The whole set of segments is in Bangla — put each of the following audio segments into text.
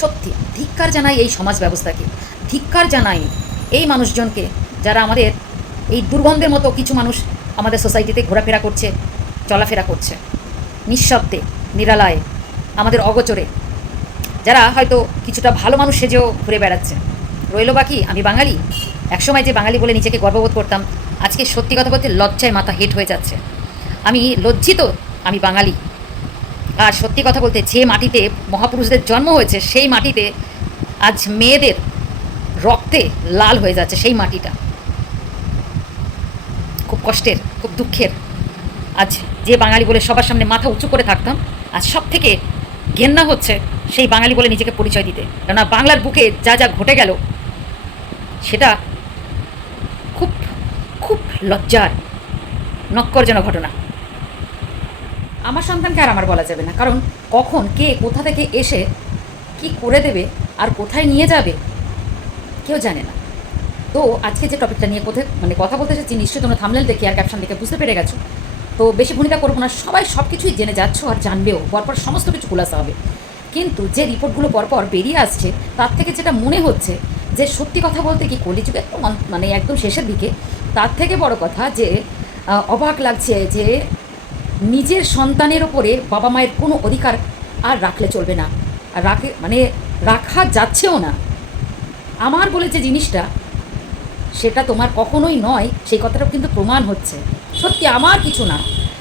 সত্যি, ধিক্কার জানাই এই সমাজ ব্যবস্থাকে। ধিক্কার জানাই এই মানুষজনকে যারা আমাদের এই দুর্গন্ধের মতো কিছু মানুষ আমাদের সোসাইটিতে ঘোরাফেরা করছে, চলাফেরা করছে। নিঃশব্দে, নিরালায়, আমাদের অগোচরে। যারা হয়তো কিছুটা ভালো মানুষ সেজেও ঘুরে বেড়াচ্ছে। রইল বাকি আমি বাঙালি? একসময় যে বাঙালি বলে নিজেকে গর্ববোধ করতাম, আজকে সত্যি কথা বলতে লজ্জায় মাথা হেট হয়ে যাচ্ছে। আমি লজ্জিত আমি বাঙালি। আর সত্যি কথা বলতে যে মাটিতে মহাপুরুষদের জন্ম হয়েছে, সেই মাটিতে আজ মেয়েদের রক্তে লাল হয়ে যাচ্ছে সেই মাটিটা। খুব কষ্টের, খুব দুঃখের। আজ যে বাঙালি বলে সবার সামনে মাথা উঁচু করে থাকতাম, আজ সব থেকে ঘেন্না হচ্ছে সেই বাঙালি বলে নিজেকে পরিচয় দিতে। কেননা বাংলার বুকে যা যা ঘটে গেল, সেটা খুব খুব লজ্জার, নক্করজনক ঘটনা। আমার সন্তানকে আর আমার বলা যাবে না। কারণ কখন, কে, কোথা থেকে এসে কি করে দেবে আর কোথায় নিয়ে যাবে, কেউ জানে না। তো আজকে যে টপিকটা নিয়ে কোথায় মানে কথা বলতে এসেছি নিশ্চয়ই তোমরা থামলেন দেখে আর ক্যাপশন দেখে বুঝতে পেরে গেছো। তো বেশি ভূমিকা করব না, সবাই সব কিছুই জেনে যাচ্ছ আর জানবেও, পরপর সমস্ত কিছু খোলাসা হবে। কিন্তু যে রিপোর্টগুলো পরপর বেরিয়ে আসছে, তার থেকে যেটা মনে হচ্ছে, যে সত্যি কথা বলতে কি কলিযুগে মানে একদম শেষের দিকে, তার থেকে বড় কথা যে অবাক লাগছে যে নিজের সন্তানের ওপরে বাবা মায়ের কোনো অধিকার আর রাখলে চলবে না। আর রাখে মানে রাখা যাচ্ছেও না। আমার বলে যে জিনিসটা, সেটা তোমার কখনোই নয়, সেই কথাটাও কিন্তু প্রমাণ হচ্ছে। সত্যি আমার কিছু না।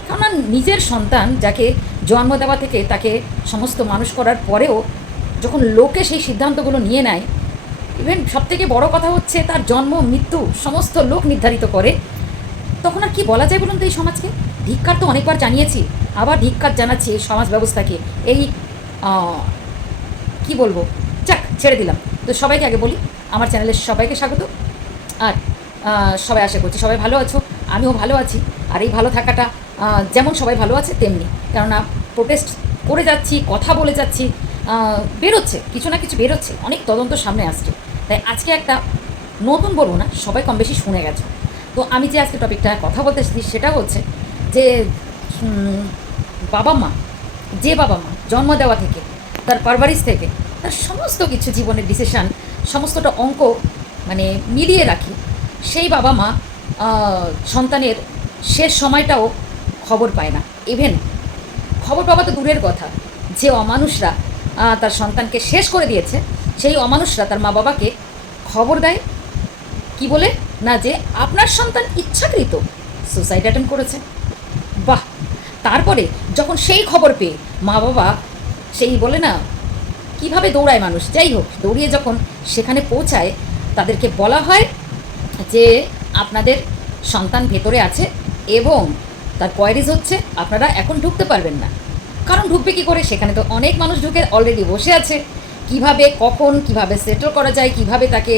কেননা নিজের সন্তান যাকে জন্ম দেওয়া থেকে তাকে সমস্ত মানুষ করার পরেও যখন লোকে সেই সিদ্ধান্তগুলো নিয়ে নেয় ইভেন সবথেকে বড় কথা হচ্ছে তার জন্ম, মৃত্যু সমস্ত লোক নির্ধারিত করে, তখন আর কি বলা যায় বলুন তো এই সমাজকে? ধিক্কার তো অনেকবার জানিয়েছি, আবার ধিক্কার জানাচ্ছি এই সমাজ ব্যবস্থাকে। এই কি বলব? যাক, ছেড়ে দিলাম। তো সবাইকে আগে বলি, আমার চ্যানেলের সবাইকে স্বাগত। আর সবাই আশা করছি সবাই ভালো আছো, আমিও ভালো আছি। আর এই ভালো থাকাটা যেমন সবাই ভালো আছে, তেমনি। কেননা প্রোটেস্ট করে যাচ্ছি, কথা বলে যাচ্ছি বেরোচ্ছে, কিছু না কিছু বেরোচ্ছে। অনেক তদন্ত সামনে আসছে। তাই আজকে একটা নতুন বলব না, সবাই কম বেশি শুনে গেছো। তো আমি যে আজকে টপিকটা কথা বলতে সেটা হচ্ছে যে বাবা মা, যে বাবা মা জন্ম দেওয়া থেকে, তার পারভারিশ থেকে, তার সমস্ত কিছু জীবনের ডিসিশান সমস্তটা অঙ্ক মানে মিলিয়ে রাখি, সেই বাবা মা সন্তানের শেষ সময়টাও খবর পায় না। ইভেন খবর পাওয়া তো দূরের কথা, যে অমানুষরা তার সন্তানকে শেষ করে দিয়েছে, সেই অমানুষরা তার মা বাবাকে খবর দেয়, কি বলে? না যে আপনার সন্তান ইচ্ছাকৃত সুসাইড অ্যাটেম্প করেছে। তারপরে যখন সেই খবর পেয়ে, মা বাবা সেই বলে না, কীভাবে দৌড়ায় মানুষ? যাই হোক, দৌড়িয়ে যখন সেখানে পৌঁছায়, তাদেরকে বলা হয় যে, আপনাদের সন্তান ভেতরে আছে এবং তার কোয়ারিজ হচ্ছে, আপনারা এখন ঢুকতে পারবেন না। কারণ ঢুকবে কি করে? সেখানে তো অনেক মানুষ ঢুকে অলরেডি বসে আছে। কীভাবে, কখন, কীভাবে সেটেল করা যায়, কীভাবে তাকে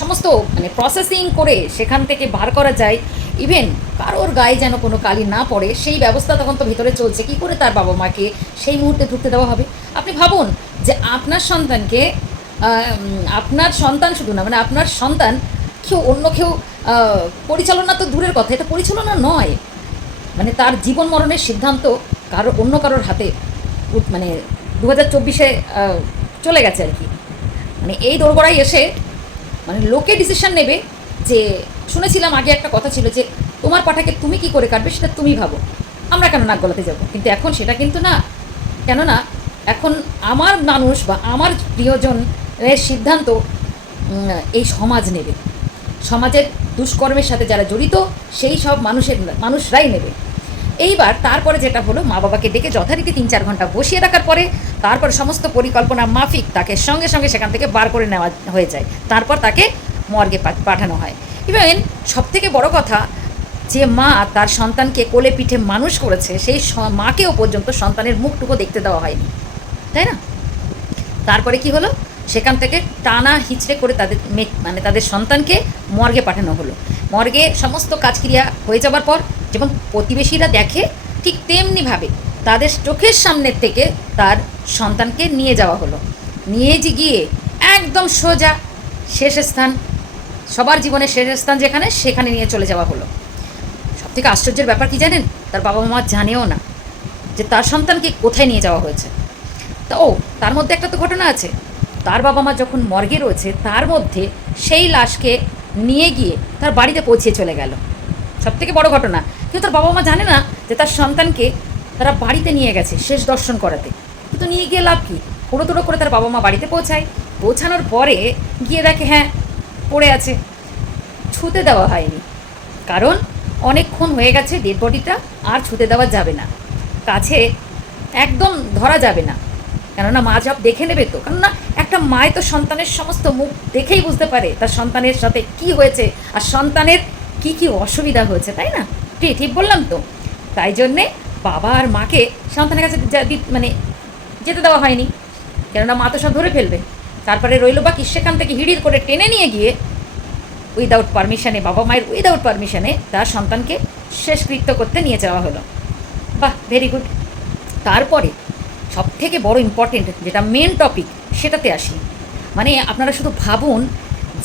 সমস্ত মানে প্রসেসিং করে সেখান থেকে বার করা যায়। ইভেন কারোর গায়ে যেন কোনো কালি না পড়ে, সেই ব্যবস্থা তখন তো ভিতরে চলছে। কি করে তার বাবা মাকে সেই মুহূর্তে ঢুকতে দেওয়া হবে? আপনি ভাবুন যে আপনার সন্তানকে আপনার সন্তান শুধু না মানে আপনার সন্তান কেউ অন্য কেউ পরিচালনা তো দূরের কথা, এটা পরিচালনা নয়। মানে তার জীবন মরণের সিদ্ধান্ত কারও, অন্য কারোর হাতে মানে দু হাজার চব্বিশে চলে গেছে আর কি। মানে এই দোরগোড়ায় এসে মানে লোকে ডিসিশন নেবে যে, শুনেছিলাম আগে একটা কথা ছিল যে, তোমার পাঠাকে তুমি কি করে কাটবে সেটা তুমি ভাবো। আমরা কেন নাক গলাতে যাব? কিন্তু এখন সেটা কিন্তু না। কেননা, এখন আমার মানুষ বা আমার প্রিয়জনের সিদ্ধান্ত এই সমাজ নেবে। সমাজের দুষ্কর্মের সাথে যারা জড়িত, সেই সব মানুষের, মানুষরাই নেবে। এইবার তারপরে যেটা হলো মা বাবাকে ডেকে যথারীতি তিন চার ঘণ্টা বসিয়ে রাখার পরে তারপর সমস্ত পরিকল্পনা মাফিক তাকে সঙ্গে সঙ্গে সেখান থেকে বার করে নেওয়া হয়ে যায়। তারপর তাকে মর্গে পাঠানো হয়। ইভেন সব থেকে বড় কথা, যে মা তার সন্তানকে কোলে পিঠে মানুষ করেছে, সেই মাকেও পর্যন্ত সন্তানের মুখটুকু দেখতে দেওয়া হয়নি। তাই না? তারপরে কি হলো? সেখান থেকে টানা হিচড়ে করে তাদের মানে তাদের সন্তানকে মর্গে পাঠানো হলো। মর্গে সমস্ত কাজক্রিয়া হয়ে যাবার পর, যেমন প্রতিবেশীরা দেখে, ঠিক তেমনিভাবে তাদের চোখের সামনের থেকে তার সন্তানকে নিয়ে যাওয়া হলো। নিয়ে যে গিয়ে একদম সোজা শেষ স্থান, সবার জীবনের শেষ স্থান যেখানে, সেখানে নিয়ে চলে যাওয়া হলো। সব থেকে আশ্চর্যের ব্যাপার কি জানেন? তার বাবা মা জানেও না যে তার সন্তানকে কোথায় নিয়ে যাওয়া হয়েছে। তা ও, তার মধ্যে একটা তো ঘটনা আছে। তার বাবা মা যখন মর্গে রয়েছে, তার মধ্যে সেই লাশকে নিয়ে গিয়ে তার বাড়িতে পৌঁছে চলে গেল। সব থেকে বড় ঘটনা। কিন্তু তার বাবা মা জানে না যে তার সন্তানকে তারা বাড়িতে নিয়ে গেছে, শেষ দর্শন করাতে। কিন্তু নিয়ে গিয়ে লাভ কী? হুড়ো তুড়ো করে তার বাবা মা বাড়িতে পৌঁছায়। পৌঁছানোর পরে গিয়ে দেখে হ্যাঁ পড়ে আছে। ছুতে দেওয়া হয়নি। কারণ অনেকক্ষণ হয়ে গেছে ডেড বডিটা, আর ছুতে দেওয়া যাবে না। কাছে একদম ধরা যাবে না। কেননা মা সব দেখে নেবে তো। কেননা একটা মায় তো সন্তানের সমস্ত মুখ দেখেই বুঝতে পারে তার সন্তানের সাথে কি হয়েছে আর সন্তানের কি কি অসুবিধা হয়েছে, তাই না? ঠিক ঠিক বললাম তো। তাই জন্যে বাবা আর মাকে সন্তানের কাছে মানে যেতে দেওয়া হয়নি। কেননা মা তো সব ধরে ফেলবে। তারপরে রইল বাকি, সেখান থেকে হিড়ির করে টেনে নিয়ে গিয়ে উইদাউট পারমিশনে বাবা মায়ের উইদাউট পারমিশনে তার সন্তানকে শেষকৃত্য করতে নিয়ে যাওয়া হলো। বাহ ভেরি গুড তারপরে সব থেকে বড় ইম্পর্টেন্ট যেটা মেন টপিক সেটাতে আসি। মানে আপনারা শুধু ভাবুন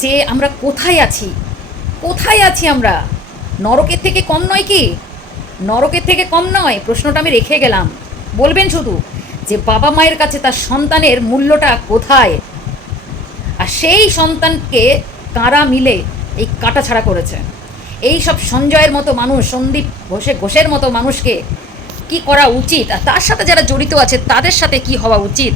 যে আমরা কোথায় আছি? কোথায় আছি আমরা? নরকের থেকে কম নয় কি? নরকের থেকে কম নয়, প্রশ্নটা আমি রেখে গেলাম। বলবেন শুধু যে বাবা মায়ের কাছে তার সন্তানের মূল্যটা কোথায়? আর সেই সন্তানকে কারা মিলে এই কাটাছাড়া করেছে? এই সব সঞ্জয়ের মতো মানুষ, সন্দীপ ঘোষে ঘোষের মতো মানুষকে কি করা উচিত? আর তার সাথে যারা জড়িত আছে, তাদের সাথে কি হওয়া উচিত?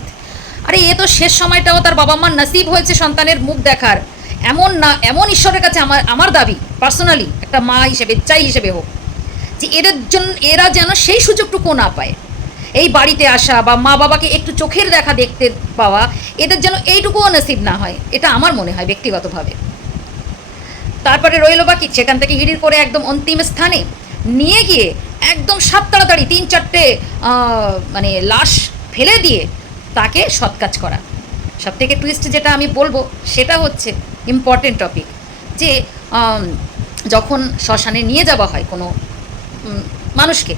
আরে, এ তো শেষ সময়টাও তার বাবা মার নসিব হয়েছে সন্তানের মুখ দেখার। এমন না, এমন ঈশ্বরের কাছে আমার আমার দাবি, পার্সোনালি, একটা মা হিসেবে, চাই হিসেবে হোক। যে এদের জন্য এরা যেন সেই সুযোগটুকু না পায়। এই বাড়িতে আসা বা মা বাবাকে একটু চোখের দেখা দেখতে পাওয়া, এদের যেন এইটুকুও নসিব না হয়, এটা আমার মনে হয় ব্যক্তিগতভাবে। তারপরে রইল বাকি, সেখান থেকে হিড়ির করে একদম অন্তিম স্থানে নিয়ে গিয়ে একদম সাত তাড়াতাড়ি তিন চারটে মানে লাশ ফেলে দিয়ে তাকে সৎ কাজ করা। সব থেকে টুইস্ট যেটা আমি বলব, সেটা হচ্ছে ইম্পর্টেন্ট টপিক যে যখন শ্মশানে নিয়ে যাওয়া হয় কোনো মানুষকে।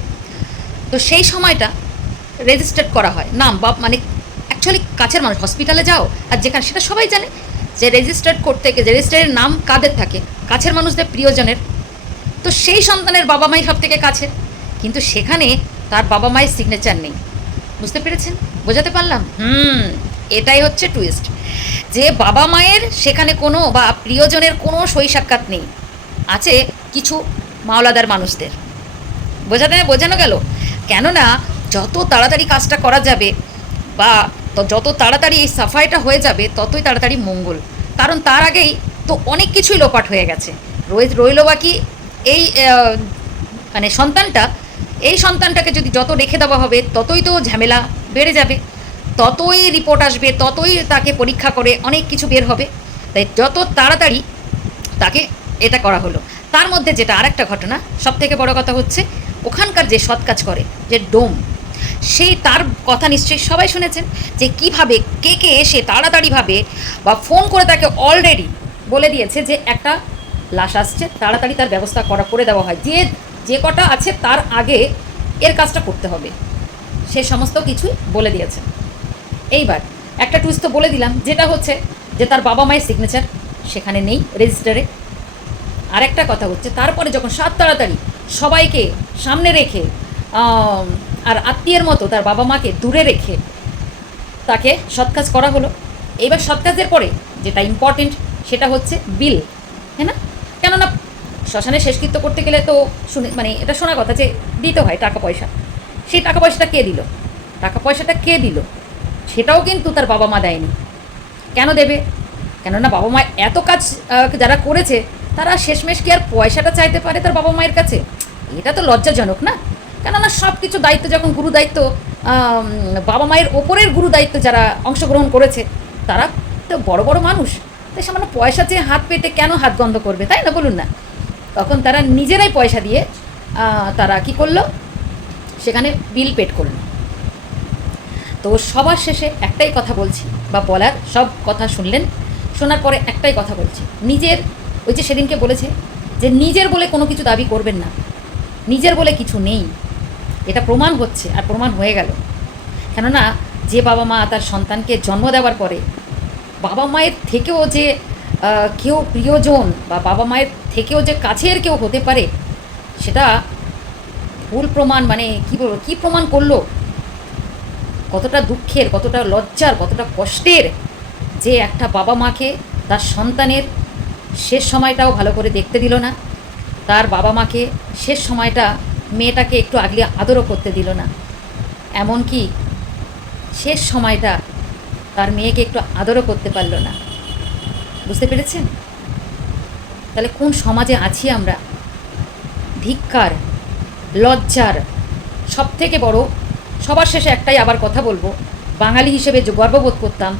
তো সেই সময়টা রেজিস্টার্ড করা হয়। নাম বা মানে অ্যাকচুয়ালি কাছের মানুষ হসপিটালে যাও আর যেখানে, সেটা সবাই জানে যে রেজিস্টার্ড করতে গিয়ে রেজিস্টারের নাম কাদের থাকে, কাছের মানুষদের প্রিয়জনের। তো সেই সন্তানের বাবা মাই সব থেকে কাছে। কিন্তু সেখানে তার বাবা মায়ের সিগনেচার নেই। বুঝতে পেরেছেন? বোঝাতে পারলাম? হুম, এটাই হচ্ছে টুইস্ট যে বাবা মায়ের সেখানে কোনো বা প্রিয়জনের কোনো সই সাক্ষাৎ নেই। আছে কিছু মাওলাদার মানুষদের। বোঝাতে বোঝানো গেল। কেননা, যত তাড়াতাড়ি কাজটা করা যাবে বা তো, যত তাড়াতাড়ি এই সাফাইটা হয়ে যাবে, ততই তাড়াতাড়ি মঙ্গল। কারণ তার আগেই তো অনেক কিছুই লোপাট হয়ে গেছে। রইল বাকি এই মানে সন্তানটা, এই সন্তানটাকে যদি যত রেখে দেওয়া হবে, ততই তো ঝামেলা বেড়ে যাবে। ততই রিপোর্ট আসবে, ততই তাকে পরীক্ষা করে অনেক কিছু বের হবে। তাই যত তাড়াতাড়ি তাকে এটা করা হলো। তার মধ্যে যেটা আরেকটা ঘটনা সব থেকে বড় কথা হচ্ছে ওখানকার যে সৎ কাজ করে, যে ডোম, সেই তার কথা নিশ্চয়ই সবাই শুনেছেন যে কীভাবে, কে কে এসে তাড়াতাড়িভাবে বা ফোন করে তাকে অলরেডি বলে দিয়েছে যে একটা লাশ আসছে, তাড়াতাড়ি তার ব্যবস্থা করা, করে দেওয়া হয়। যে যে কটা আছে তার আগে এর কাজটা করতে হবে। সে সমস্ত কিছুই বলে দিয়েছে। এইবার একটা টুইস্ট তো বলে দিলাম, যেটা হচ্ছে যে তার বাবা মায়ের সিগনেচার সেখানে নেই রেজিস্টারে আরেকটা কথা হচ্ছে, তারপরে যখন সাত তাড়াতাড়ি সবাইকে সামনে রেখে আর আত্মীয়ের মতো তার বাবা মাকে দূরে রেখে তাকে সৎকাজ করা হলো। এইবার সৎকাজের পরে যেটা ইম্পর্টেন্ট সেটা হচ্ছে বিল হ্যাঁ না? কেননা শ্মশানে শেষকৃত্য করতে গেলে তো শুনে মানে এটা শোনা কথা যে দিতে হয় টাকা পয়সা। সেই টাকা পয়সাটা কে দিল? টাকা পয়সাটা কে দিল? সেটাও কিন্তু তার বাবা মা দেয়নি। কেন দেবে? কেননা বাবা মা এত কাজ যারা করেছে, তারা শেষমেশ কি আর পয়সাটা চাইতে পারে তার বাবা মায়ের কাছে? এটা তো লজ্জাজনক না? কেননা সব কিছু দায়িত্ব যখন গুরু দায়িত্ব বাবা মায়ের ওপরের গুরু দায়িত্ব যারা অংশগ্রহণ করেছে, তারা তো বড় বড় মানুষ। তাই সামান্য পয়সা চেয়ে হাত পেতে কেন হাত বন্ধ করবে, তাই না বলুন না? তখন তারা নিজেরাই পয়সা দিয়ে তারা কি করল? সেখানে বিল পেড করল। তো সবার শেষে একটাই কথা বলছি, বা বলার সব কথা শুনলেন, শোনার পরে একটাই কথা বলছি। নিজের, ওই যে সেদিনকে বলেছে যে নিজের বলে কোনো কিছু দাবি করবেন না। নিজের বলে কিছু নেই। এটা প্রমাণ হচ্ছে আর প্রমাণ হয়ে গেল। কেননা যে বাবা মা তার সন্তানকে জন্ম দেওয়ার পরে বাবা মায়ের থেকেও যে কেউ প্রিয়জন বা বাবা মায়ের থেকেও যে কাছের কেউ হতে পারে, সেটা ভুল প্রমাণ মানে কী বলব, কী প্রমাণ করল? কতটা দুঃখের, কতটা লজ্জার, কতটা কষ্টের যে একটা বাবা মাকে তার সন্তানের শেষ সময়টাও ভালো করে দেখতে দিল না। তার বাবা মাকে শেষ সময়টা মেয়েটাকে একটু আগলে আদরও করতে দিল না। এমনকি শেষ সময়টা তার মেয়েকে একটু আদরও করতে পারল না। বুঝতে পেরেছেন? তাহলে কোন সমাজে আছি আমরা? ধিক্কার, লজ্জার সব থেকে বড়, সবার শেষে একটাই আবার কথা বলব, বাঙালি হিসেবে যে গর্ববোধ করতাম,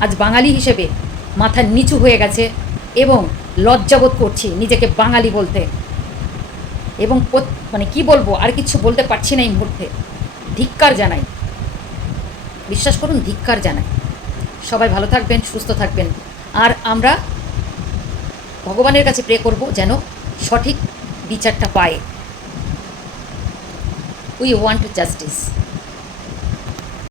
আজ বাঙালি হিসেবে মাথা নিচু হয়ে গেছে এবং লজ্জাবোধ করছি নিজেকে বাঙালি বলতে। এবং মানে কি বলব, আর কিছু বলতে পারছি না এই মুহূর্তে। ধিক্কার জানাই। বিশ্বাস করুন, ধিক্কার জানাই। সবাই ভালো থাকবেন, সুস্থ থাকবেন। আর আমরা ভগবানের কাছে প্রে করব যেন সঠিক বিচারটা পায়। We want justice